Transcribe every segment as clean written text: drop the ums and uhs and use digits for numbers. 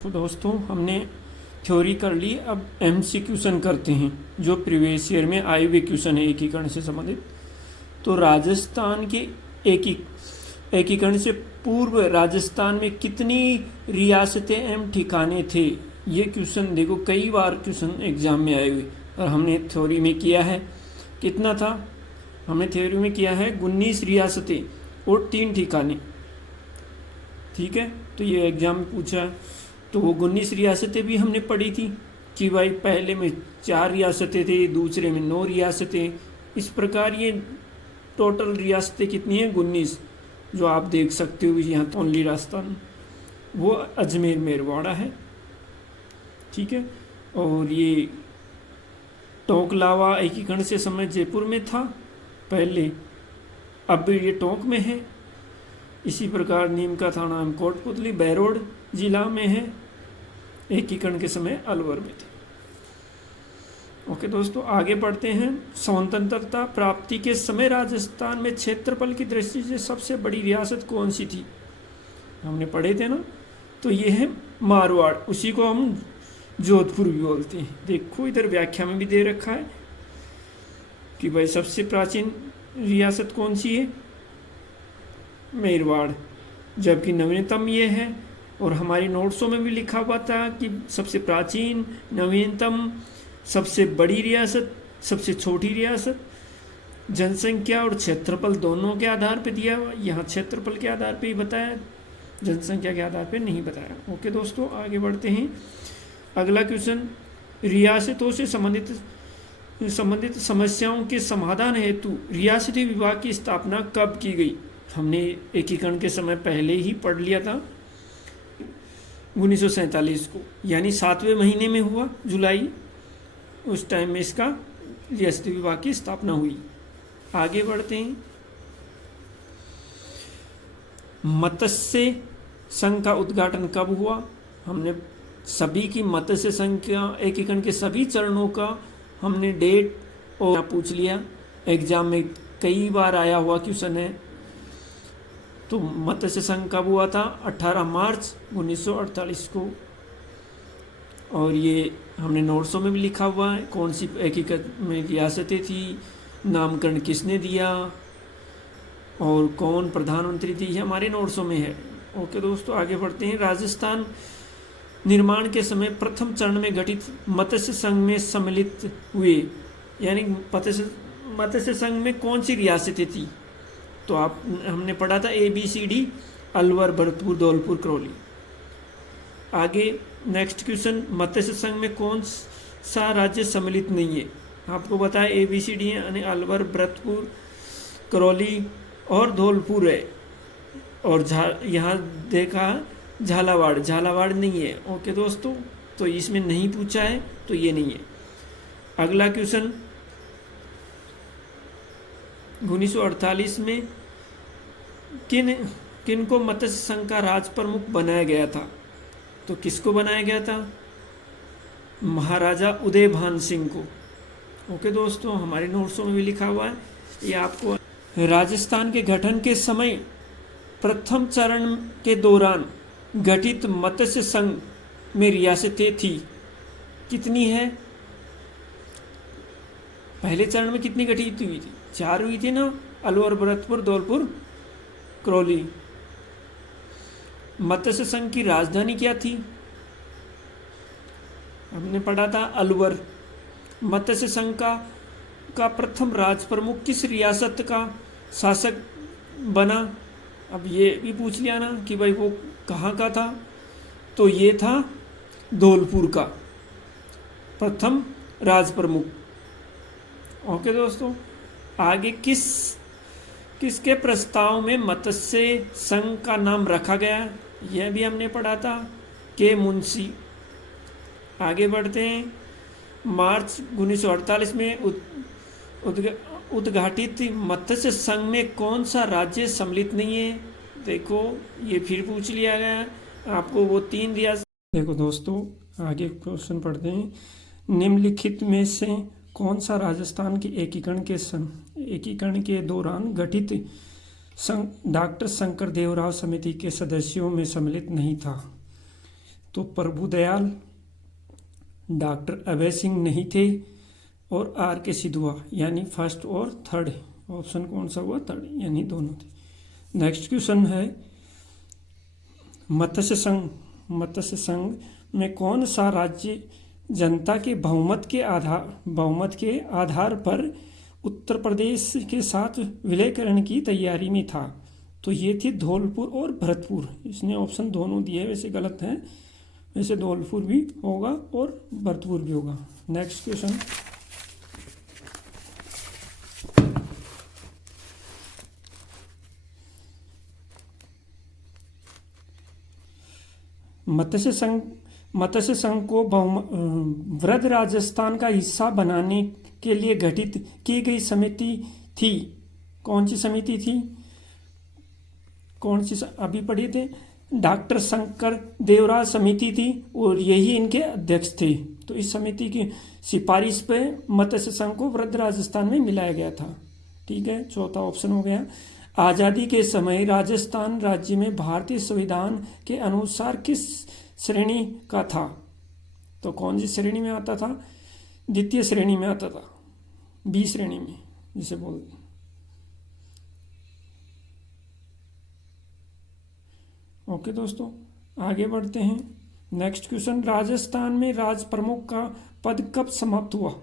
तो दोस्तों हमने थ्योरी कर ली। अब एमसीक्यूशन करते हैं जो प्रीवियस ईयर में आए हुए क्वेश्चन है एकीकरण से संबंधित। तो राजस्थान के एकीकरण से पूर्व राजस्थान में कितनी रियासतें एवं ठिकाने थे, ये क्वेश्चन देखो कई बार क्वेश्चन एग्जाम में आए हुए और हमने थ्योरी में किया है। कितना था? हमने थ्योरी में किया है 19 रियासतें और 3 ठिकाने। ठीक है, तो ये एग्जाम में पूछा है। तो वो 19 रियासतें भी हमने पढ़ी थी कि भाई पहले में 4 रियासतें थी, दूसरे में 9 रियासतें। इस प्रकार ये टोटल रियासतें कितनी हैं? 19, जो आप देख सकते हो यहाँ तो ओनली राजस्थान, वो अजमेर मेरवाड़ा है। ठीक है, और ये टोंक लावा एकीकरण से समय जयपुर में था पहले, अब ये टोंक में है। इसी प्रकार नीम का थाना कोटपुतली बहरोड जिला में है, एकीकरण के समय अलवर में थे। ओके दोस्तों, आगे बढ़ते हैं। स्वतंत्रता प्राप्ति के समय राजस्थान में क्षेत्रफल की दृष्टि से सबसे बड़ी रियासत कौन सी थी? हमने पढ़े थे ना, तो ये है मारवाड़, उसी को हम जोधपुर भी बोलते हैं। देखो इधर व्याख्या में भी दे रखा है कि भाई सबसे प्राचीन रियासत कौन सी है? मेरवाड़, जबकि नवीनतम ये है। और हमारी नोट्सों में भी लिखा हुआ था कि सबसे प्राचीन, नवीनतम, सबसे बड़ी रियासत, सबसे छोटी रियासत। जनसंख्या और क्षेत्रफल दोनों के आधार पर दिया हुआ, यहाँ क्षेत्रफल के आधार पर ही बताया, जनसंख्या के आधार पर नहीं बताया। ओके दोस्तों, आगे बढ़ते हैं। अगला क्वेश्चन, रियासतों से संबंधित समस्याओं के समाधान हेतु रियासती विभाग की स्थापना कब की गई? हमने एकीकरण के समय पहले ही पढ़ लिया था, 1947 को, यानी 7वें महीने में हुआ, जुलाई, उस टाइम में इसका रियासती विभाग की स्थापना हुई। आगे बढ़ते हैं। मत्स्य संघ का उद्घाटन कब हुआ? हमने सभी की मत्स्य संघ का एकीकरण के सभी चरणों का हमने डेट और पूछ लिया, एग्जाम में कई बार आया हुआ क्वेश्चन है। तो मत्स्य संघ कब हुआ था? 18 मार्च 1948 को। और ये हमने नोट्सों में भी लिखा हुआ है कौन सी एकीकरण में रियासतें थी, नामकरण किसने दिया और कौन प्रधानमंत्री थी, ये हमारे नोट्सों में है। ओके दोस्तों, आगे बढ़ते हैं। राजस्थान निर्माण के समय प्रथम चरण में गठित मत्स्य संघ में सम्मिलित हुए, यानी मत्स्य संघ में कौन सी रियासतें थी? तो हमने पढ़ा था ABCD, अलवर, भरतपुर, धौलपुर, करौली। आगे नेक्स्ट क्वेश्चन, मत्स्य संघ में कौन सा राज्य सम्मिलित नहीं है? आपको बताया ABCD है, यानी अलवर, भरतपुर, करौली और धौलपुर है। और यहाँ देखा झालावाड़ नहीं है। ओके दोस्तों, तो इसमें नहीं पूछा है, तो ये नहीं है। अगला क्वेश्चन, 1948 में किन को मत्स्य संघ का राज प्रमुख बनाया गया था? तो किसको बनाया गया था? महाराजा उदयभान सिंह को। ओके दोस्तों, हमारे नोट्सों में भी लिखा हुआ है, ये आपको। राजस्थान के गठन के समय प्रथम चरण के दौरान गठित मत्स्य संघ में रियासतें थी, कितनी है? पहले चरण में कितनी गठित हुई थी? 4 हुई थी ना, अलवर, भरतपुर, धौलपुर, करौली। मत्स्य संघ की राजधानी क्या थी? हमने पढ़ा था अलवर। मत्स्य संघ का प्रथम राज प्रमुख किस रियासत का शासक बना? अब ये भी पूछ लिया ना कि भाई वो कहाँ का था, तो ये था धौलपुर का प्रथम राज प्रमुख। ओके दोस्तों, आगे किसके प्रस्ताव में मत्स्य संघ का नाम रखा गया? यह भी हमने पढ़ा था, के मुंशी। आगे बढ़ते हैं। मार्च 1948 में उद्घाटित मत्स्य संघ में कौन सा राज्य सम्मिलित नहीं है? देखो ये फिर पूछ लिया गया आपको, वो 3 रियासत। देखो दोस्तों, आगे क्वेश्चन पढ़ते हैं। निम्नलिखित में से कौन सा राजस्थान के एकीकरण के दौरान गठित डॉक्टर शंकर देवराव समिति के सदस्यों में सम्मिलित नहीं था? तो प्रभुदयाल, डॉक्टर अभय सिंह नहीं थे, और आर के सिधुआ, यानी फर्स्ट और थर्ड। ऑप्शन कौन सा हुआ? थर्ड, यानी दोनों थे। नेक्स्ट क्वेश्चन है मत्स्य संघ में कौन सा राज्य जनता के बहुमत के आधार पर उत्तर प्रदेश के साथ विलयकरण की तैयारी में था? तो ये थी धौलपुर और भरतपुर। इसने ऑप्शन दोनों दिए, वैसे गलत हैं, वैसे धौलपुर भी होगा और भरतपुर भी होगा। नेक्स्ट क्वेश्चन, मत्स्य संघ को वृद्ध राजस्थान का हिस्सा बनाने के लिए गठित की गई समिति थी। कौन सी समिति थी? कौन सी अभी पढ़े थे? डॉक्टर शंकर देवराज समिति थी, और यही इनके अध्यक्ष थे। तो इस समिति की सिफारिश पे मत्स्य संघ को वृद्ध राजस्थान में मिलाया गया था। ठीक है, चौथा ऑप्शन हो गया। आज़ादी के समय राजस्थान राज्य में भारतीय संविधान के अनुसार किस श्रेणी का था? तो कौन सी श्रेणी में आता था? द्वितीय श्रेणी में आता था, बी श्रेणी में जिसे बोलते हैं। ओके दोस्तों, आगे बढ़ते हैं। नेक्स्ट क्वेश्चन, राजस्थान में राज प्रमुख का पद कब समाप्त हुआ?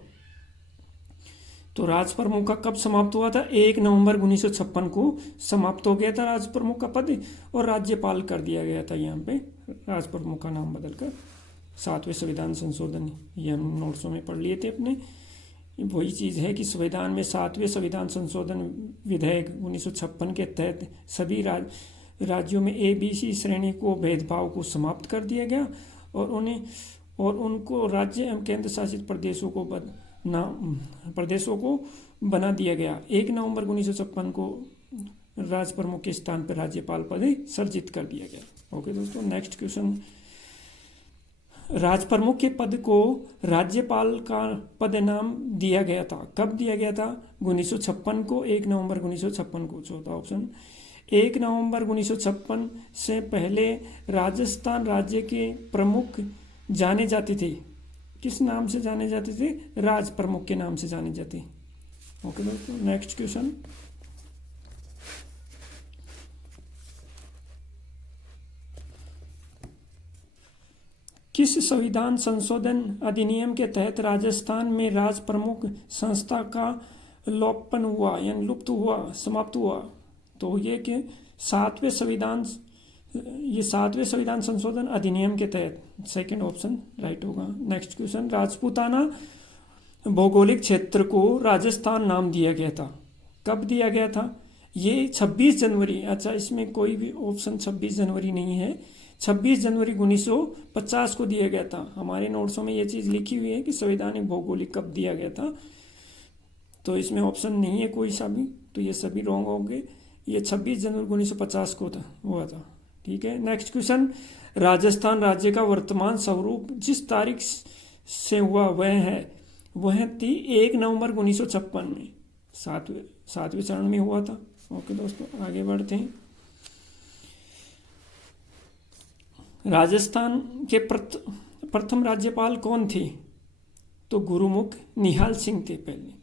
तो राज प्रमुख का कब समाप्त हुआ था? 1 नवंबर 1956 को समाप्त हो गया था राज प्रमुख का पद, और राज्यपाल कर दिया गया था। यहाँ पे राज प्रमुख का नाम बदलकर 7वें संविधान संशोधन, ये हम नोट्सों में पढ़ लिए थे अपने। वही चीज़ है कि संविधान में 7वें संविधान संशोधन विधेयक 1956 के तहत सभी राज्यों में ABC श्रेणी को भेदभाव को समाप्त कर दिया गया, और उनको राज्य एवं केंद्र शासित प्रदेशों को बना दिया गया। 1 नवंबर 1956 को राज प्रमुख के स्थान पर राज्यपाल पद सर्जित कर दिया गया। ओके दोस्तों, नेक्स्ट क्वेश्चन, राज प्रमुख के पद को राज्यपाल का पद नाम दिया गया था। कब दिया गया था? 1956 को, 1 नवंबर 1956 को। चौथा ऑप्शन, 1 नवंबर 1956 से पहले राजस्थान राज्य के प्रमुख जाने जाते थे। किस नाम से जाने जाते थे? राज प्रमुख के नाम से जाने जाते। ओके दोस्तों, नेक्स्ट क्वेश्चन, किस संविधान संशोधन अधिनियम के तहत राजस्थान में राज प्रमुख संस्था का लोपन हुआ, यानी लुप्त हुआ, समाप्त हुआ? तो ये कि 7वें संविधान संशोधन अधिनियम के तहत। सेकंड ऑप्शन राइट होगा। नेक्स्ट क्वेश्चन, राजपूताना भौगोलिक क्षेत्र को राजस्थान नाम दिया गया था। कब दिया गया था? ये 26 जनवरी, अच्छा इसमें कोई भी ऑप्शन 26 जनवरी नहीं है, 26 जनवरी 1950 को दिया गया था। हमारे नोट्सों में ये चीज़ लिखी हुई है कि संवैधानिक भौगोलिक कब दिया गया था, तो इसमें ऑप्शन नहीं है कोई सा भी, तो ये सभी रॉन्ग होंगे। ये 26 जनवरी 1950 को हुआ था। ठीक है, नेक्स्ट क्वेश्चन, राजस्थान राज्य का वर्तमान स्वरूप जिस तारीख से हुआ वह थी 1 नवंबर 1956 में, सातवें चरण में हुआ था। ओके दोस्तों, आगे बढ़ते हैं। राजस्थान के प्रथम राज्यपाल कौन थे? तो गुरुमुख निहाल सिंह थे पहले।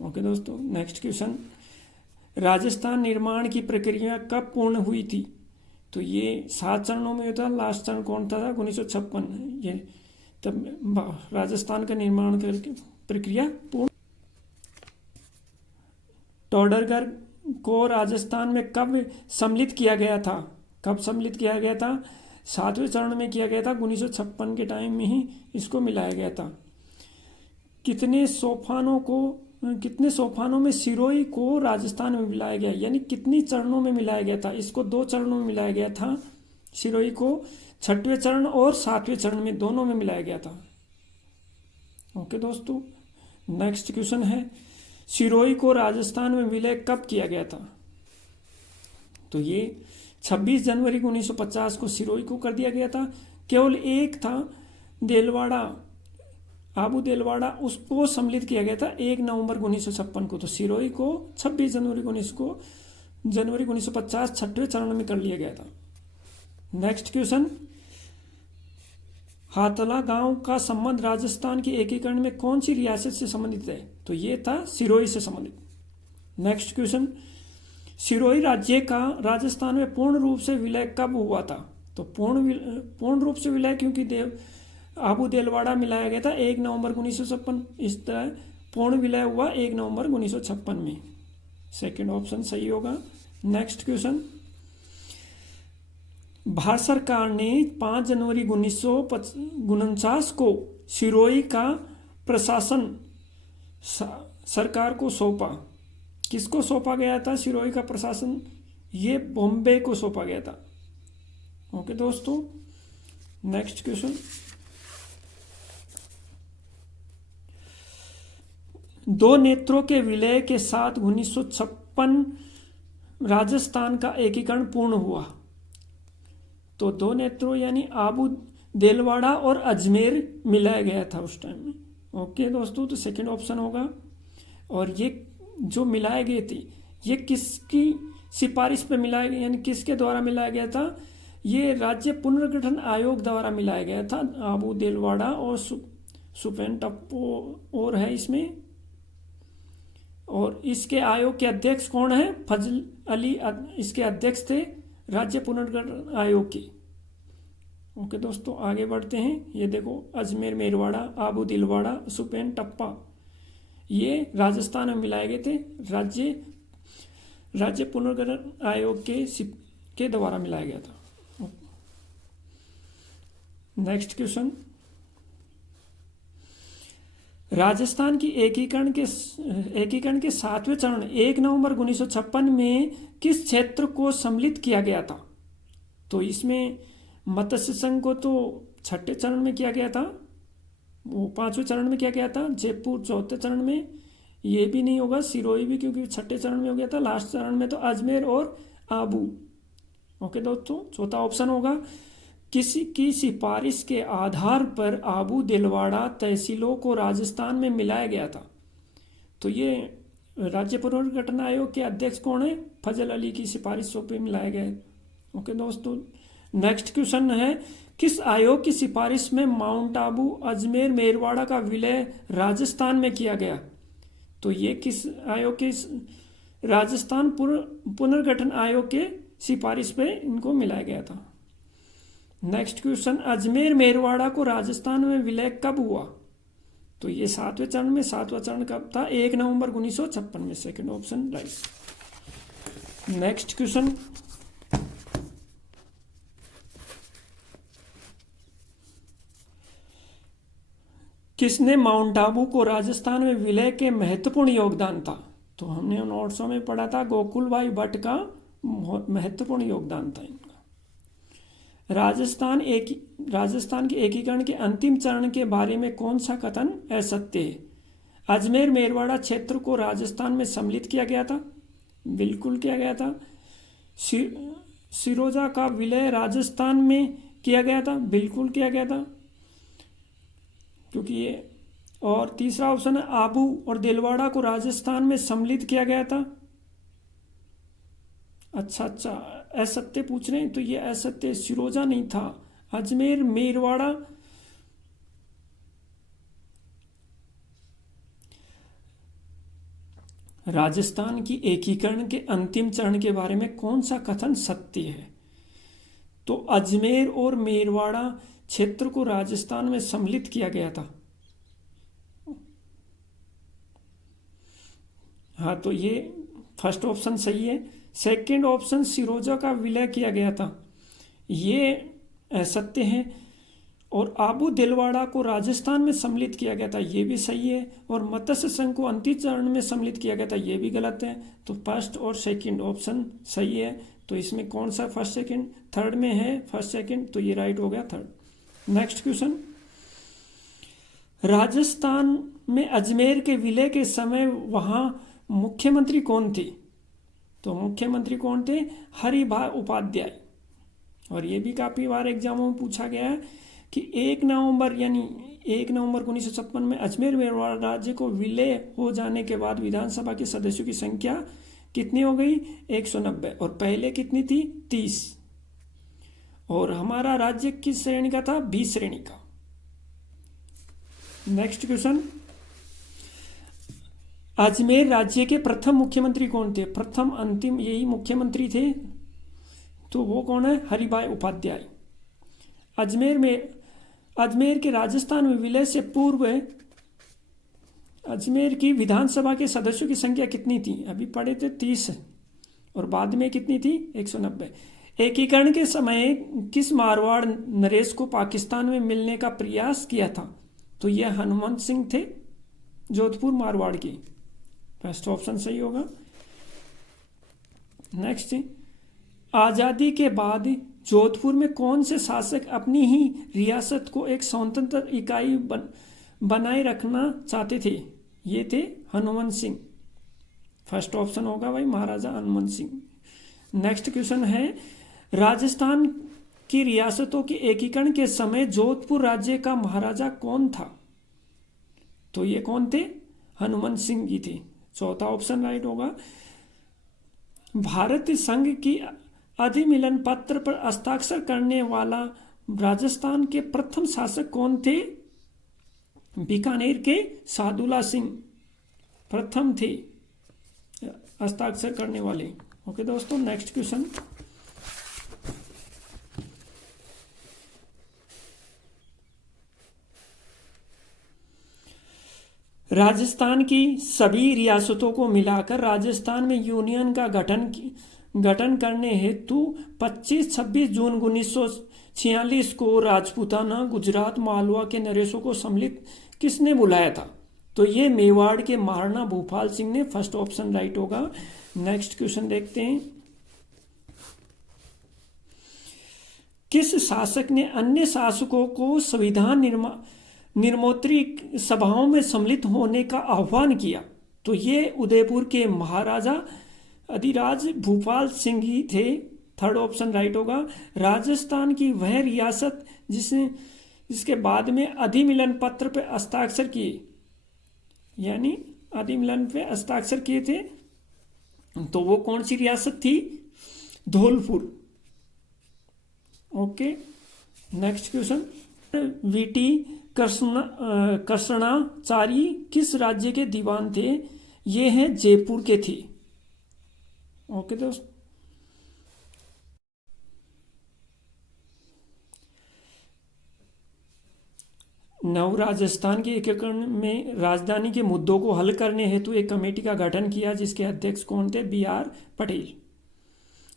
ओके दोस्तों, नेक्स्ट क्वेश्चन, राजस्थान निर्माण की प्रक्रिया कब पूर्ण हुई थी? तो ये 7 चरणों में था। लास्ट चरण कौन था? 1956। ये तब राजस्थान का निर्माण करके प्रक्रिया पूर्ण। टोडरगर को राजस्थान में कब सम्मिलित किया गया था? कब सम्मिलित किया गया था? 7वें चरण में किया गया था। 1956 के टाइम में ही इसको मिलाया गया था। कितने सोपानों में सिरोही को राजस्थान में मिलाया गया, यानी कितनी चरणों में मिलाया गया था? इसको 2 चरणों में मिलाया गया था। सिरोही को 6वें चरण और 7वें चरण में, दोनों में मिलाया गया था। ओके दोस्तों, नेक्स्ट क्वेश्चन है, सिरोही को राजस्थान में विलय कब किया गया था? तो ये 26 जनवरी 1950 को सिरोही को कर दिया गया था। केवल एक था आबू देलवाड़ा, उसको सम्मिलित किया गया था 1 नवंबर 1956 को। तो सिरोही को 26 जनवरी 1950 6वें चरण में कर लिया गया था। नेक्स्ट क्वेश्चन, हाथला गांव का संबंध राजस्थान के एकीकरण में कौन सी रियासत से संबंधित है? तो ये था सिरोही से संबंधित। नेक्स्ट क्वेश्चन, सिरोही राज्य का राजस्थान में पूर्ण रूप से विलय कब हुआ था? तो पूर्ण रूप से विलय क्योंकि आबू देलवाड़ा मिलाया गया था 1 नवंबर 1956, इस तरह पूर्ण विलय हुआ 1 नवंबर 1956 में। सेकंड ऑप्शन सही होगा। नेक्स्ट क्वेश्चन, भारत सरकार ने 5 जनवरी 1949 को सिरोही का प्रशासन सरकार को सौंपा। किसको सौंपा गया था सिरोही का प्रशासन? ये बॉम्बे को सौंपा गया था। ओके दोस्तों, नेक्स्ट क्वेश्चन, दो नेत्रों के विलय के साथ 1956 राजस्थान का एकीकरण पूर्ण हुआ। तो दो नेत्रों यानी आबू देलवाड़ा और अजमेर मिलाया गया था उस टाइम में। ओके दोस्तों, तो सेकंड ऑप्शन होगा। और ये जो मिलाए गए थे ये किसकी सिफारिश पे मिलाया गया, यानी किसके द्वारा मिलाया गया था? ये राज्य पुनर्गठन आयोग द्वारा मिलाया गया था। आबू देलवाड़ा और सुपेन टप्पो और है इसमें। और इसके आयोग के अध्यक्ष कौन है? फजल अली इसके अध्यक्ष थे राज्य पुनर्गठन आयोग के। ओके दोस्तों, आगे बढ़ते हैं। ये देखो, अजमेर मेरवाड़ा, आबू दिलवाड़ा, सुपेन टप्पा, ये राजस्थान में मिलाए गए थे। राज्य पुनर्गठन आयोग के द्वारा मिलाया गया था। नेक्स्ट क्वेश्चन, राजस्थान की एकीकरण के 7वें चरण 1 नवंबर 1956 में किस क्षेत्र को सम्मिलित किया गया था? तो इसमें मत्स्य संघ को तो 6ठे चरण में किया गया था, वो 5वें चरण में किया गया था। जयपुर 4थे चरण में, ये भी नहीं होगा। सिरोही भी क्योंकि 6ठे चरण में हो गया था। लास्ट चरण में तो अजमेर और आबू। ओके दोस्तों, चौथा ऑप्शन होगा, किसी की सिफारिश के आधार पर आबू दिलवाड़ा तहसीलों को राजस्थान में मिलाया गया था। तो ये राज्य पुनर्गठन आयोग के अध्यक्ष कौन है? फजल अली की सिफारिशों पे मिलाया गया है। ओके दोस्तों, नेक्स्ट क्वेश्चन है, किस आयोग की सिफारिश में माउंट आबू अजमेर मेरवाड़ा का विलय राजस्थान में किया गया? तो ये किस आयोग के? राजस्थान पुनर्गठन आयोग के सिफारिश पे इनको मिलाया गया था। नेक्स्ट क्वेश्चन, अजमेर मेरवाड़ा को राजस्थान में विलय कब हुआ? तो ये 7वें चरण में। 7वां चरण कब था? 1 नवंबर 1956 में। Second option right. Next question, किसने माउंट आबू को राजस्थान में विलय के महत्वपूर्ण योगदान था? तो हमने नोट्सों में पढ़ा था गोकुल भाई भट्ट का महत्वपूर्ण योगदान था इनका। राजस्थान के एकीकरण के अंतिम चरण के बारे में कौन सा कथन असत्य है? अजमेर मेरवाड़ा क्षेत्र को राजस्थान में सम्मिलित किया गया था, बिल्कुल किया गया था। सिरोजा का विलय राजस्थान में किया गया था, बिल्कुल किया गया था क्योंकि ये। और तीसरा ऑप्शन है, आबू और दिलवाड़ा को राजस्थान में सम्मिलित किया गया था। अच्छा, असत्य पूछ रहे हैं, तो ये असत्य, सिरोजा नहीं था, अजमेर मेरवाड़ा। राजस्थान की एकीकरण के अंतिम चरण के बारे में कौन सा कथन सत्य है? तो अजमेर और मेरवाड़ा क्षेत्र को राजस्थान में सम्मिलित किया गया था। हाँ, तो ये फर्स्ट ऑप्शन सही है। सेकंड ऑप्शन, सिरोजा का विलय किया गया था, ये असत्य है। और आबू दिलवाड़ा को राजस्थान में सम्मिलित किया गया था, ये भी सही है। और मत्स्य संघ को अंतिम चरण में सम्मिलित किया गया था, ये भी गलत है। तो फर्स्ट और सेकंड ऑप्शन सही है। तो इसमें कौन सा फर्स्ट सेकंड? थर्ड में है फर्स्ट सेकंड, तो ये राइट हो गया थर्ड। नेक्स्ट क्वेश्चन, राजस्थान में अजमेर के विलय के समय वहां मुख्यमंत्री कौन थे? तो मुख्यमंत्री कौन थे? हरिभाई उपाध्याय। और ये भी काफी बार एग्जामों में पूछा गया है कि 1 नवंबर 1956 में अजमेर मेरवाड़ा राज्य को विलय हो जाने के बाद विधानसभा के सदस्यों की संख्या कितनी हो गई? 190। और पहले कितनी थी? 30। और हमारा राज्य किस श्रेणी का था? 20 श्रेणी का। नेक्स्ट क्वेश्चन, अजमेर राज्य के प्रथम मुख्यमंत्री कौन थे? प्रथम अंतिम यही मुख्यमंत्री थे, तो वो कौन है? हरिभाई उपाध्याय। अजमेर के राजस्थान में विलय से पूर्व अजमेर की विधानसभा के सदस्यों की संख्या कितनी थी? अभी पढ़े थे 30, और बाद में कितनी थी? 190। एकीकरण के समय किस मारवाड़ नरेश को पाकिस्तान में मिलने का प्रयास किया था? तो यह हनुमंत सिंह थे, जोधपुर मारवाड़ की। फर्स्ट ऑप्शन सही होगा। नेक्स्ट, आज़ादी के बाद जोधपुर में कौन से शासक अपनी ही रियासत को एक स्वतंत्र इकाई बनाए रखना चाहते थे? ये थे हनुमंत सिंह। फर्स्ट ऑप्शन होगा भाई महाराजा हनुमंत सिंह। नेक्स्ट क्वेश्चन है, राजस्थान की रियासतों के एकीकरण के समय जोधपुर राज्य का महाराजा कौन था? तो ये कौन थे? हनुमंत सिंह जी थे। चौथा ऑप्शन राइट होगा। भारत संघ की अधिमिलन पत्र पर हस्ताक्षर करने वाला राजस्थान के प्रथम शासक कौन थे? बीकानेर के सादुल्ला सिंह प्रथम थे हस्ताक्षर करने वाले। ओके दोस्तों, नेक्स्ट क्वेश्चन, राजस्थान की सभी रियासतों को मिलाकर राजस्थान में यूनियन का गठन करने हेतु 25-26 जून 1946 को राजपूताना, गुजरात, मालवा के नरेशों को सम्मिलित किसने बुलाया था? तो ये मेवाड़ के महाराणा भूपाल सिंह ने। फर्स्ट ऑप्शन राइट होगा। नेक्स्ट क्वेश्चन देखते हैं, किस शासक ने अन्य शासकों को संविधान निर्मोत्री सभाओं में सम्मिलित होने का आह्वान किया? तो ये उदयपुर के महाराजा अधिराज भूपाल सिंह ही थे। थर्ड ऑप्शन राइट होगा। राजस्थान की वह रियासत जिसके बाद में अधिमिलन पत्र पे हस्ताक्षर किए, यानी अधिमिलन पे हस्ताक्षर किए थे, तो वो कौन सी रियासत थी? Dholpur. Okay, next question, VT Krishnamachari किस राज्य के दीवान थे? ये हैं जयपुर के थे। ओके दोस्त, नव राजस्थान के एकीकरण में राजधानी के मुद्दों को हल करने हेतु एक कमेटी का गठन किया, जिसके अध्यक्ष कौन थे? BR पटेल।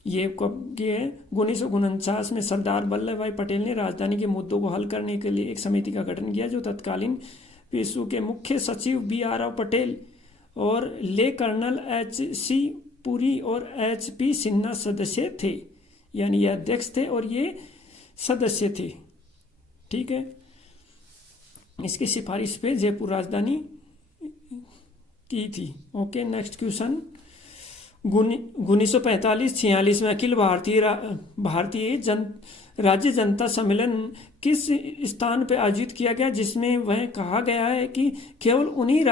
ये कब के 1949 में सरदार वल्लभ भाई पटेल ने राजधानी के मुद्दों को हल करने के लिए एक समिति का गठन किया, जो तत्कालीन पेशू के मुख्य सचिव BR पटेल और ले कर्नल HC पुरी और HP सिन्हा सदस्य थे, यानी ये अध्यक्ष थे और ये सदस्य थे। ठीक है, इसकी सिफारिश पे जयपुर राजधानी की थी। ओके, नेक्स्ट क्वेश्चन, 1945-46 में अखिल भारतीय राज्य जनता सम्मेलन किस स्थान पर आयोजित किया गया, जिसमें वह कहा गया है कि केवल उन्हीं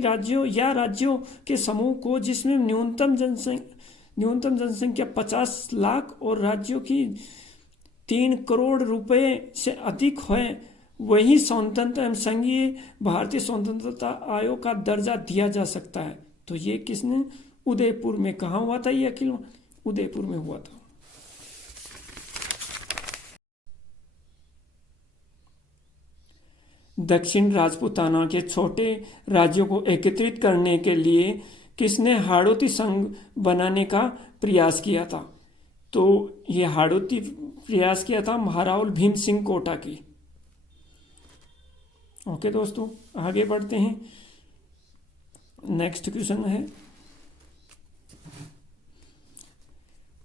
राज्यों या राज्यों के समूह को जिसमें न्यूनतम जनसंख्या 50 लाख और राज्यों की 3 करोड़ रुपए से अधिक है, वही स्वतंत्र एवं संघीय भारतीय स्वतंत्रता आयोग का दर्जा दिया जा सकता है। तो ये किसने? उदयपुर में। कहाँ हुआ था ये अखिल? उदयपुर में हुआ था। दक्षिण राजपूताना के छोटे राज्यों को एकत्रित करने के लिए किसने हाड़ौती संघ बनाने का प्रयास किया था? तो ये हाड़ौती प्रयास किया था महाराहुल भीम सिंह कोटा की। ओके दोस्तों, आगे बढ़ते हैं। नेक्स्ट क्वेश्चन है,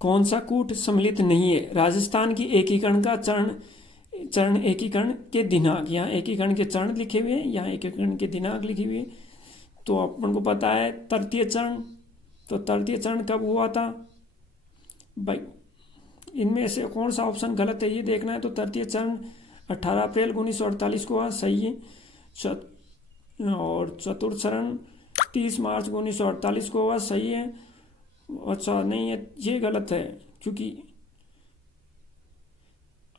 कौन सा कूट सम्मिलित नहीं है? राजस्थान की एकीकरण का चरण एकीकरण के दिनांक, यहाँ एकीकरण के चरण लिखे हुए हैं, यहाँ एकीकरण के दिनांक लिखे हुए। तो अपन को पता है तृतीय चरण। तो तृतीय चरण कब हुआ था भाई? इनमें से कौन सा ऑप्शन गलत है ये देखना है। तो तृतीय चरण 18 अप्रैल 1948 को हुआ, सही है। और चतुर्थ चरण 30 मार्च 1948 को हुआ, सही है। अच्छा नहीं है, ये गलत है, क्योंकि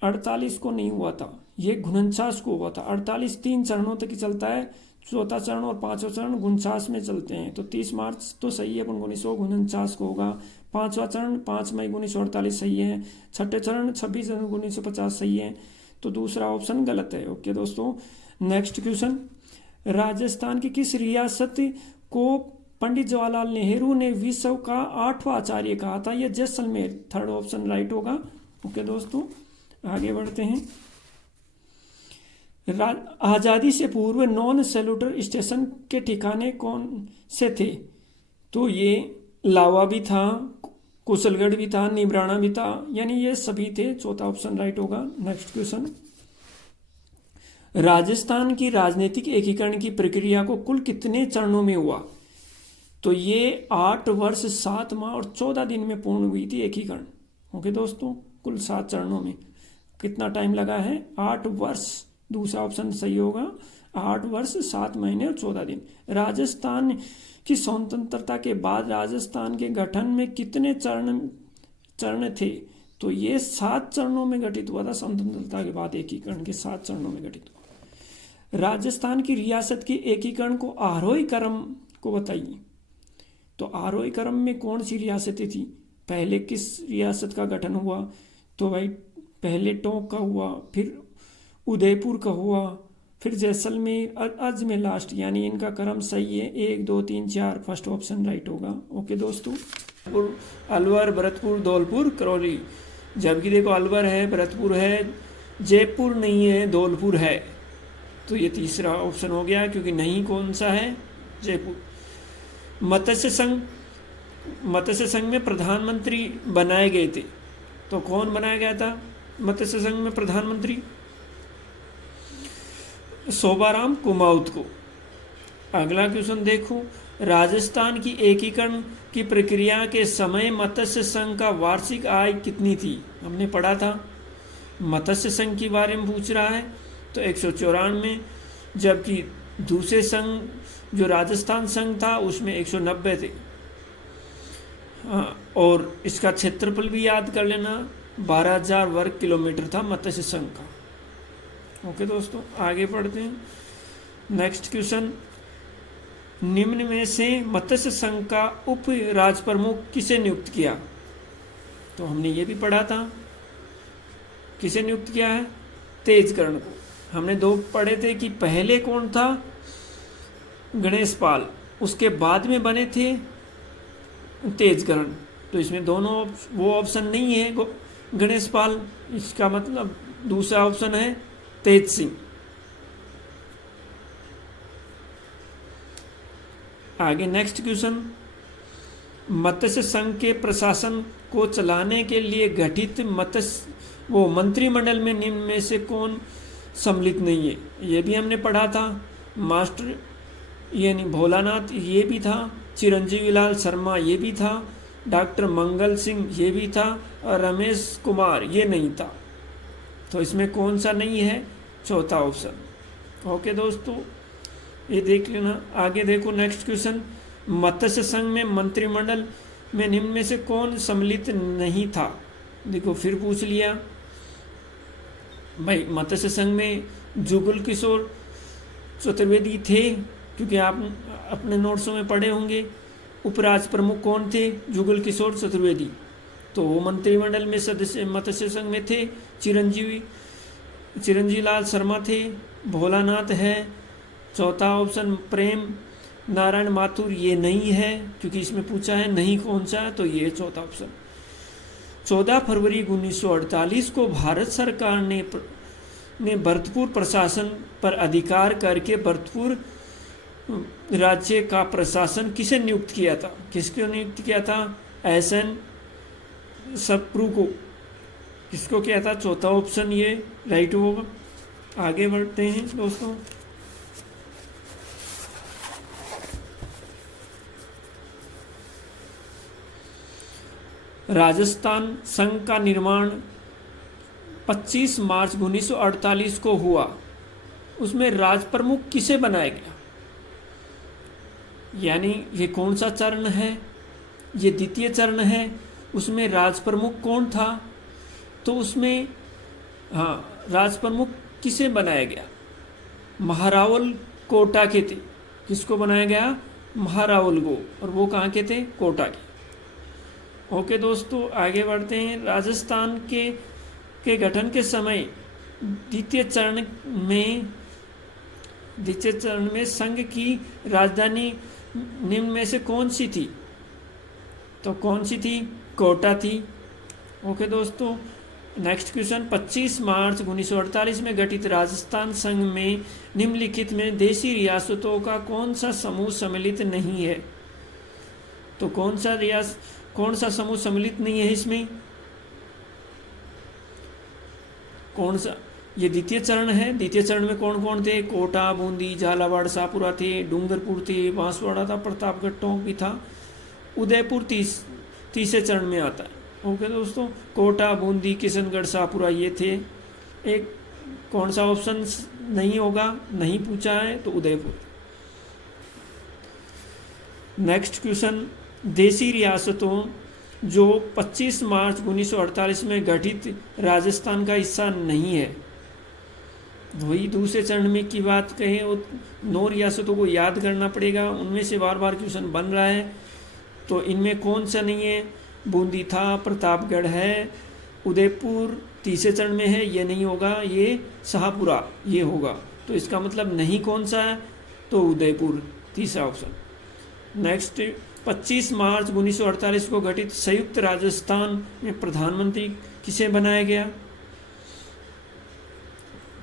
48 को नहीं हुआ था, ये 49 को हुआ था। 48 3 चरणों तक ही चलता है, चौथा चरण और पांचवा चरण 49 में चलते हैं। तो 30 मार्च तो सही है, 1949 को होगा। पांचवा चरण 5 मई 1948 सही है। छठे चरण 26 जनवरी 1950 सही है। तो दूसरा ऑप्शन गलत है। ओके दोस्तों, नेक्स्ट क्वेश्चन, राजस्थान की किस रियासत को पंडित जवाहरलाल नेहरू ने विश्व का 8वां आचार्य कहा था? यह जैसलमेर, थर्ड ऑप्शन राइट होगा। ओके दोस्तों, आगे बढ़ते हैं। आज़ादी से पूर्व नॉन सैल्यूटर स्टेशन के ठिकाने कौन से थे? तो ये लावा भी था, कुशलगढ़ भी था, निब्राना भी था, यानी ये सभी थे। चौथा ऑप्शन राइट होगा। नेक्स्ट क्वेश्चन, राजस्थान की राजनीतिक एकीकरण की प्रक्रिया को कुल कितने चरणों में हुआ? तो ये 8 वर्ष 7 माह और 14 दिन में पूर्ण हुई थी एकीकरण। ओके दोस्तों, कुल 7 चरणों में कितना टाइम लगा है? 8 वर्ष। दूसरा ऑप्शन सही होगा, 8 वर्ष 7 महीने और 14 दिन। राजस्थान की स्वतंत्रता के बाद राजस्थान के गठन में कितने चरण थे? तो ये 7 चरणों में गठित हुआ था। स्वतंत्रता के बाद एकीकरण के 7 चरणों में गठित हुआ। राजस्थान की रियासत की एकीकरण को आरोही क्रम को बताइए। तो आरोही क्रम में कौन सी रियासतें थी? पहले किस रियासत का गठन हुआ? तो भाई पहले टोंक का हुआ, फिर उदयपुर का हुआ, फिर जैसलमेर, अजमेर लास्ट, यानी इनका क्रम सही है। 1 2 3 4, फर्स्ट ऑप्शन राइट होगा। ओके दोस्तों, अलवर, भरतपुर, धौलपुर, करौली। जबकि देखो अलवर है, भरतपुर है, जयपुर नहीं है, धौलपुर है। तो ये तीसरा ऑप्शन हो गया, क्योंकि नहीं कौन सा है? जयपुर। मत्स्य संघ में प्रधानमंत्री बनाए गए थे। तो कौन बनाया गया था मत्स्य संघ में प्रधानमंत्री? शोभाराम कुमाऊत को। अगला क्वेश्चन देखो, राजस्थान की एकीकरण की प्रक्रिया के समय मत्स्य संघ का वार्षिक आय कितनी थी? हमने पढ़ा था, मत्स्य संघ के बारे में पूछ रहा है। तो 194, जबकि दूसरे संघ जो राजस्थान संघ था उसमें 190 थे। और इसका क्षेत्रफल भी याद कर लेना, 12,000 वर्ग किलोमीटर था मत्स्य संघ का। ओके दोस्तों, आगे पढ़ते हैं। नेक्स्ट क्वेश्चन, निम्न में से मत्स्य संघ का उप राज प्रमुख किसे नियुक्त किया? तो हमने ये भी पढ़ा था, किसे नियुक्त किया है? तेजकर्ण को। हमने 2 पढ़े थे कि पहले कौन था? गणेश पाल, उसके बाद में बने थे तेजकर्ण। तो इसमें दोनों वो ऑप्शन नहीं है गणेश पाल, इसका मतलब दूसरा ऑप्शन है तेज सिंह। आगे नेक्स्ट क्वेश्चन, मत्स्य संघ के प्रशासन को चलाने के लिए गठित मंत्रिमंडल में निम्न में से कौन सम्मिलित नहीं है? ये भी हमने पढ़ा था। मास्टर यानी भोलानाथ ये भी था, चिरंजीवी लाल शर्मा ये भी था, डॉक्टर मंगल सिंह ये भी था, और रमेश कुमार ये नहीं था। तो इसमें कौन सा नहीं है? चौथा ऑप्शन। ओके दोस्तों, ये देख लेना। आगे देखो नेक्स्ट क्वेश्चन, मत्स्य संघ में मंत्रिमंडल में निम्न में से कौन सम्मिलित नहीं था? देखो फिर पूछ लिया भाई, मत्स्य संघ में जुगल किशोर चतुर्वेदी थे, क्योंकि आप अपने नोट्सों में पढ़े होंगे। उपराज प्रमुख कौन थे? जुगल किशोर चतुर्वेदी। तो वो मंत्रिमंडल में सदस्य मत्स्य संघ में थे। चिरंजीवी लाल शर्मा थे, भोलानाथ है। चौथा ऑप्शन प्रेम नारायण माथुर ये नहीं है, क्योंकि इसमें पूछा है नहीं कौन सा है, तो ये चौथा ऑप्शन। 14 फरवरी 1948 को भारत सरकार ने भरतपुर प्रशासन पर अधिकार करके भरतपुर राज्य का प्रशासन किसे नियुक्त किया था? किसको नियुक्त किया था? एसएन सप्रू को। किसको किया था? चौथा ऑप्शन ये राइट होगा। आगे बढ़ते हैं दोस्तों। राजस्थान संघ का निर्माण 25 मार्च 1948 को हुआ। उसमें राज प्रमुख किसे बनाया गया? यानी ये कौन सा चरण है? ये द्वितीय चरण है। उसमें राज प्रमुख कौन था? तो उसमें हाँ, राज प्रमुख किसे बनाया गया? महारावल कोटा के थे। किसको बनाया गया? महारावल को, और वो कहाँ के थे? कोटा के। ओके दोस्तों, आगे बढ़ते हैं। राजस्थान के गठन के समय द्वितीय चरण में संघ की राजधानी निम्न में से कौन सी थी? तो कौन सी थी? कोटा थी। ओके दोस्तों, नेक्स्ट क्वेश्चन। 25 मार्च 1948 में गठित राजस्थान संघ में निम्नलिखित में देशी रियासतों का कौन सा समूह सम्मिलित नहीं है? तो कौन सा समूह सम्मिलित नहीं है इसमें? कौन सा? ये द्वितीय चरण है। द्वितीय चरण में कौन कौन थे? कोटा, बूंदी, झालावाड़, शाहपुरा थे, डूंगरपुर थे, बांसवाड़ा था, प्रतापगढ़, टोंक भी था, उदयपुर तीसरे चरण में आता है। ओके दोस्तों, कोटा, बूंदी, किशनगढ़, शाहपुरा ये थे। एक कौन सा ऑप्शन नहीं होगा? नहीं पूछा है तो उदयपुर। Next question. देशी रियासतों जो 25 मार्च 1948 में गठित राजस्थान का हिस्सा नहीं है, वही दूसरे चरण में की बात कहें, 9 रियासतों को याद करना पड़ेगा। उनमें से बार बार क्वेश्चन बन रहा है, तो इनमें कौन सा नहीं है? बूंदी था, प्रतापगढ़ है, उदयपुर तीसरे चरण में है, ये नहीं होगा, ये शाहपुरा ये होगा। तो इसका मतलब नहीं कौन सा है? तो उदयपुर, तीसरा ऑप्शन। नेक्स्ट, 25 मार्च 1948 को गठित संयुक्त राजस्थान में प्रधानमंत्री किसे बनाया गया?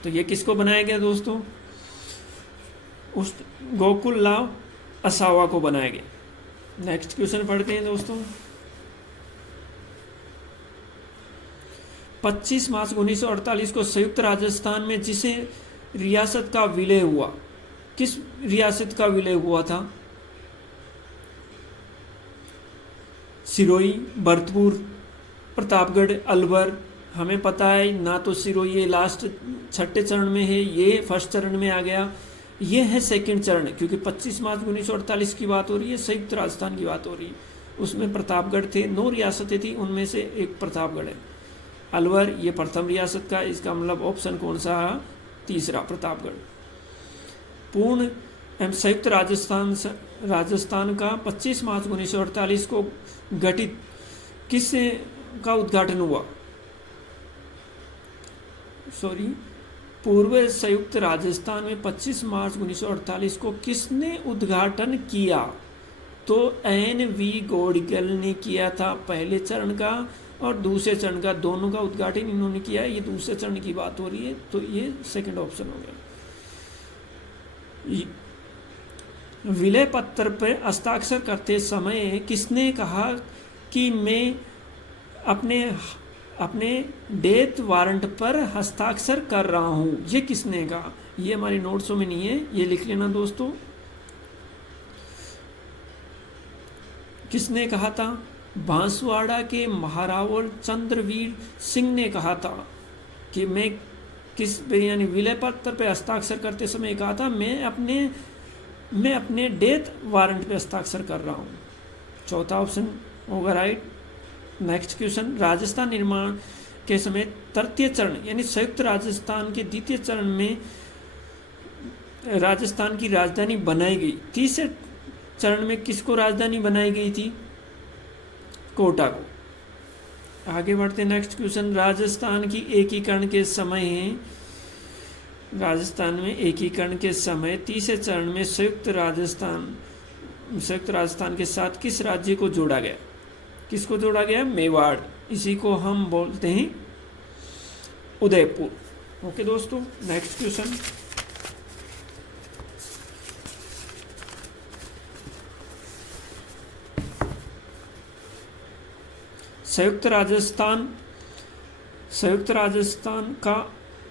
तो ये किसको बनाया गया दोस्तों? उस गोकुलराव असावा को बनाया गया। नेक्स्ट क्वेश्चन पढ़ते हैं दोस्तों। 25 मार्च 1948 को संयुक्त राजस्थान में जिसे रियासत का विलय हुआ, किस रियासत का विलय हुआ था? सिरोही, भरतपुर, प्रतापगढ़, अलवर। हमें पता है ना, तो सिरोही ये लास्ट छठे चरण में है, ये फर्स्ट चरण में आ गया, ये है सेकंड चरण, क्योंकि 25 मार्च 1948 की बात हो रही है, संयुक्त राजस्थान की बात हो रही है। उसमें प्रतापगढ़ थे, 9 रियासतें थी, उनमें से एक प्रतापगढ़ है। अलवर ये प्रथम रियासत का, इसका मतलब ऑप्शन कौन सा है? तीसरा, प्रतापगढ़। पूर्ण एवं संयुक्त राजस्थान का 25 मार्च 1948 को गठित किस का उद्घाटन हुआ? पूर्व संयुक्त राजस्थान में 25 मार्च 1948 को किसने उद्घाटन किया? तो NV गोडगिल ने किया था पहले चरण का, और दूसरे चरण का, दोनों का उद्घाटन इन्होंने किया। ये दूसरे चरण की बात हो रही है, तो ये सेकंड ऑप्शन हो गया। विलय पत्र पर हस्ताक्षर करते समय किसने कहा कि मैं अपने डेथ वारंट पर हस्ताक्षर कर रहा हूं? ये किसने कहा? ये हमारे नोट्सों में नहीं है, ये लिख लेना दोस्तों। किसने कहा था? बांसवाड़ा के महारावल चंद्रवीर सिंह ने कहा था कि मैं यानी विलय पत्र पे हस्ताक्षर करते समय कहा था मैं अपने डेथ वारंट पे हस्ताक्षर कर रहा हूँ। चौथा ऑप्शन होगा राइट। Next question. राजस्थान निर्माण के समय तृतीय चरण यानी संयुक्त राजस्थान के द्वितीय चरण में राजस्थान की राजधानी बनाई गई। तीसरे चरण में किसको राजधानी बनाई गई थी? कोटा को। आगे बढ़ते नेक्स्ट क्वेश्चन। राजस्थान की एकीकरण के समय तीसरे चरण में संयुक्त राजस्थान के साथ किस राज्य को जोड़ा गया? किसको जोड़ा गया? मेवाड़। इसी को हम बोलते हैं उदयपुर। ओके दोस्तों, नेक्स्ट क्वेश्चन। संयुक्त राजस्थान का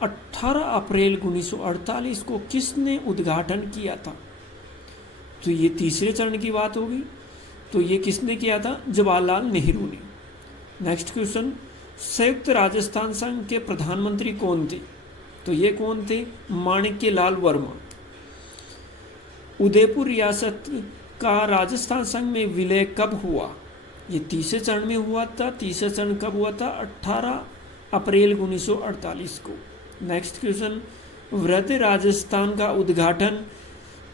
18 अप्रैल 1948 को किसने उद्घाटन किया था? तो ये तीसरे चरण की बात होगी। तो ये किसने किया था? जवाहरलाल नेहरू ने। Next question. संयुक्त राजस्थान संघ के प्रधानमंत्री कौन थे? तो ये कौन थे? माणिक्यलाल वर्मा। उदयपुर रियासत का राजस्थान संघ में विलय कब हुआ? ये तीसरे चरण में हुआ था। तीसरा चरण कब हुआ था? 18 अप्रैल 1948 को। नेक्स्ट क्वेश्चन, वृहद राजस्थान का उद्घाटन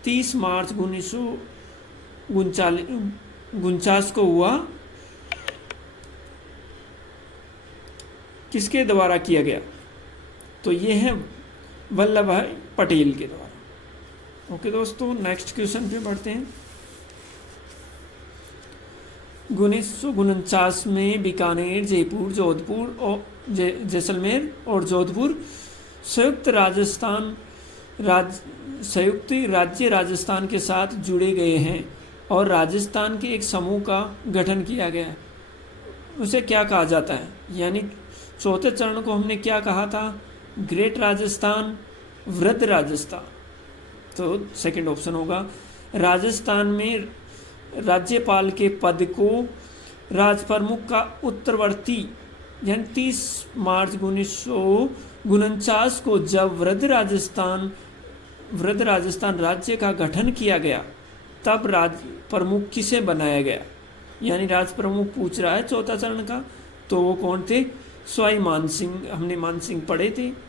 30 मार्च 1949 को हुआ, किसके द्वारा किया गया? तो ये है वल्लभ भाई पटेल के द्वारा। ओके दोस्तों, नेक्स्ट क्वेश्चन पे बढ़ते हैं। 1949 में बीकानेर, जयपुर, जोधपुर और जैसलमेर और जोधपुर संयुक्त राज्य राजस्थान के साथ जुड़े गए हैं और राजस्थान के एक समूह का गठन किया गया है। उसे क्या कहा जाता है? यानी चौथे चरण को हमने क्या कहा था? ग्रेट राजस्थान, वृहद राजस्थान। तो सेकंड ऑप्शन होगा। राजस्थान में राज्यपाल के पद को राजप्रमुख का उत्तरवर्ती, यानी 30 मार्च 1949 को जब वृहद राजस्थान राज्य का गठन किया गया, तब राज प्रमुख किसे बनाया गया? यानी राज प्रमुख पूछ रहा है चौथा चरण का, तो वो कौन थे? स्वाई मानसिंह। हमने मानसिंह पढ़े थे।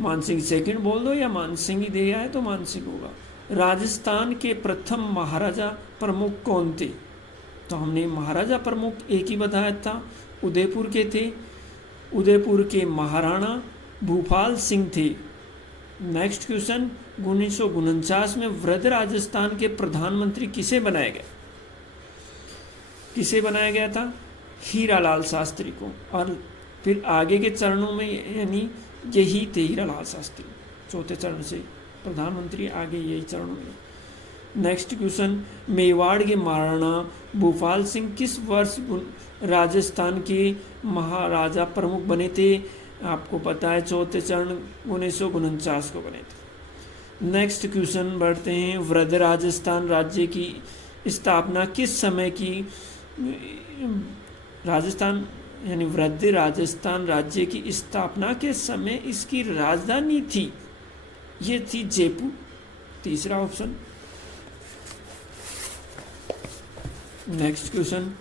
मानसिंह सेकंड बोल दो या मानसिंह ही दिया है तो मानसिंह होगा। राजस्थान के प्रथम महाराजा प्रमुख कौन थे? तो हमने महाराजा प्रमुख एक ही बताया था, उदयपुर के थे। उदयपुर के महाराणा भूपाल सिंह थे। नेक्स्ट क्वेश्चन, 1949 में वृहद राजस्थान के प्रधानमंत्री किसे बनाया गया? किसे बनाया गया था? हीरालाल शास्त्री को। और फिर आगे के चरणों में यानी यही थे हीरालाल शास्त्री, चौथे चरण से प्रधानमंत्री आगे यही चरणों में। नेक्स्ट क्वेश्चन, मेवाड़ के महाराणा भूपाल सिंह किस वर्ष राजस्थान के महाराजा प्रमुख बने थे? आपको पता है चौथे चरण 1949 को बने थे। नेक्स्ट क्वेश्चन बढ़ते हैं। वृहद राजस्थान राज्य की स्थापना किस समय की? राजस्थान यानी वृहद राजस्थान राज्य की स्थापना के समय इसकी राजधानी थी, ये थी जयपुर। तीसरा ऑप्शन। नेक्स्ट क्वेश्चन,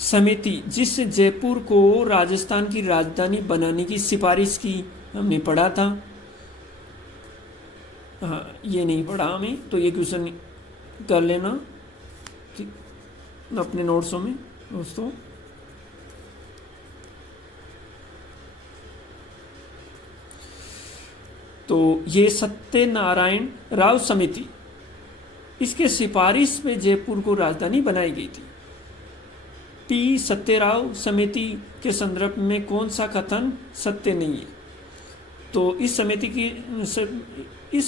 समिति जिस जयपुर को राजस्थान की राजधानी बनाने की सिफारिश की, हमने पढ़ा था। हाँ, ये नहीं पढ़ा हमें, तो ये क्वेश्चन कर लेना अपने नोट्सों में दोस्तों। तो ये सत्यनारायण राव समिति, इसके सिफारिश में जयपुर को राजधानी बनाई गई थी। पी सत्यराव समिति के संदर्भ में कौन सा कथन सत्य नहीं है? तो इस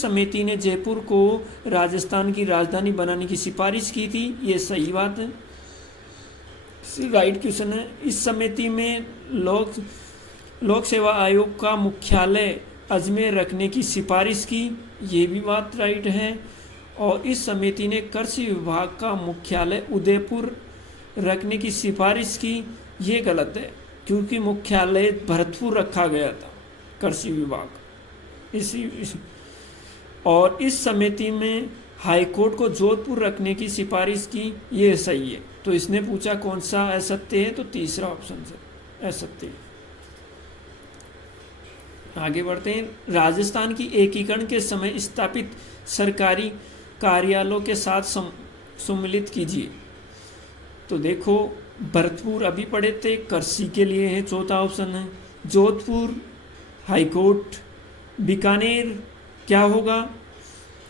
समिति ने जयपुर को राजस्थान की राजधानी बनाने की सिफारिश की थी, ये सही बात है, राइट क्वेश्चन है। इस समिति में लोक सेवा आयोग का मुख्यालय अजमेर रखने की सिफारिश की, ये भी बात राइट है। और इस समिति ने कृषि विभाग का मुख्यालय उदयपुर रखने की सिफारिश की, ये गलत है, क्योंकि मुख्यालय भरतपुर रखा गया था कृषि विभाग। और इस समिति में हाईकोर्ट को जोधपुर रखने की सिफारिश की, ये सही है। तो इसने पूछा कौन सा असत्य है, तो तीसरा ऑप्शन से असत्य है। आगे बढ़ते हैं। राजस्थान की एकीकरण के समय स्थापित सरकारी कार्यालयों के साथ सम्मिलित कीजिए। तो देखो, भरतपुर अभी पढ़े थे, कृषि के लिए है, चौथा ऑप्शन है। जोधपुर हाईकोर्ट, बीकानेर क्या होगा?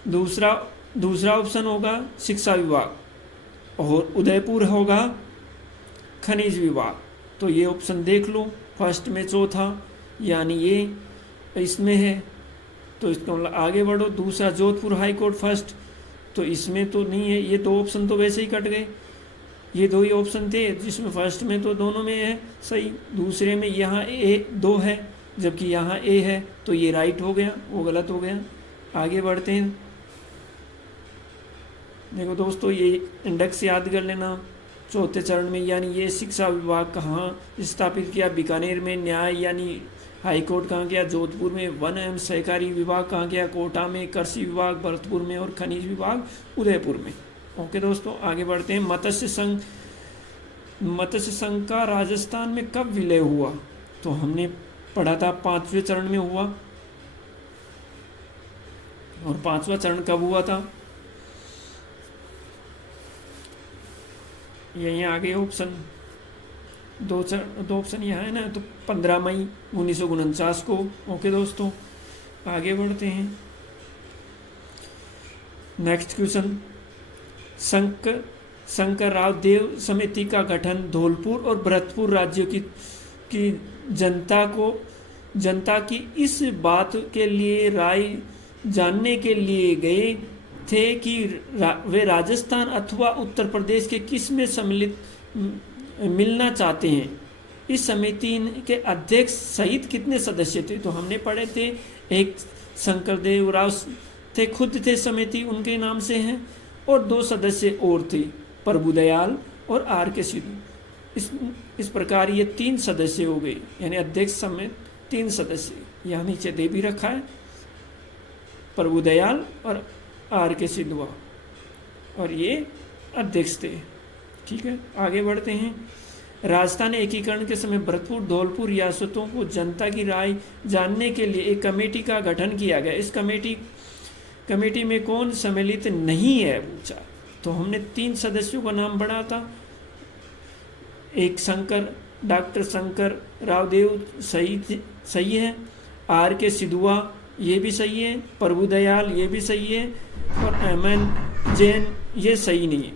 दूसरा ऑप्शन होगा शिक्षा विभाग, और उदयपुर होगा खनिज विभाग। तो ये ऑप्शन देख लो, फर्स्ट में चौथा, यानी ये इसमें है, तो इसका मतलब आगे बढ़ो। दूसरा जोधपुर हाईकोर्ट फर्स्ट, तो इसमें तो नहीं है, ये दो ऑप्शन तो वैसे ही कट गए। ये दो ही ऑप्शन थे जिसमें फर्स्ट में तो दोनों में है सही, दूसरे में यहाँ ए दो है जबकि यहाँ ए है, तो ये राइट हो गया, वो गलत हो गया। आगे बढ़ते हैं। देखो दोस्तों, ये इंडेक्स याद कर लेना चौथे चरण में, यानी ये शिक्षा विभाग कहाँ स्थापित किया? बीकानेर में। न्याय यानी हाईकोर्ट कहाँ गया? जोधपुर में। वन एवं सहकारी विभाग कहाँ गया? कोटा में। कृषि विभाग भरतपुर में, और खनिज विभाग उदयपुर में। ओके दोस्तों, आगे बढ़ते हैं। मत्स्य संघ मत्स्य संघ का राजस्थान में कब विलय हुआ? तो हमने पढ़ा था 5वें चरण में हुआ। और 5वां चरण कब हुआ था? यही आगे ऑप्शन, दो ऑप्शन यहाँ है ना, तो 15 मई 1949 को। ओके दोस्तों, आगे बढ़ते हैं। नेक्स्ट क्वेश्चन, शंकरराव देव समिति का गठन धौलपुर और भरतपुर राज्यों की जनता की इस बात के लिए राय जानने के लिए गए थे कि वे राजस्थान अथवा उत्तर प्रदेश के किस में सम्मिलित मिलना चाहते हैं। इस समिति के अध्यक्ष सहित कितने सदस्य थे? तो हमने पढ़े थे, एक शंकरदेव राव थे, खुद थे समिति उनके नाम से हैं, और 2 सदस्य और थे, प्रभुदयाल और R.K. सिद्धू। इस प्रकार ये 3 सदस्य हो गए, यानी अध्यक्ष समेत 3 सदस्य। यहाँ नीचे दे भी रखा है, प्रभुदयाल और R.K. सिद्धू, और ये अध्यक्ष थे। ठीक है, आगे बढ़ते हैं। राजस्थान एकीकरण के समय भरतपुर धौलपुर रियासतों को जनता की राय जानने के लिए एक कमेटी का गठन किया गया। इस कमेटी में कौन सम्मिलित नहीं है पूछा? तो हमने 3 सदस्यों का नाम पढ़ा था। एक डॉक्टर शंकर रावदेव सही है, R.K. सिद्धू ये भी सही है, प्रभुदयाल ये भी सही है, और M.N. जैन ये सही नहीं है।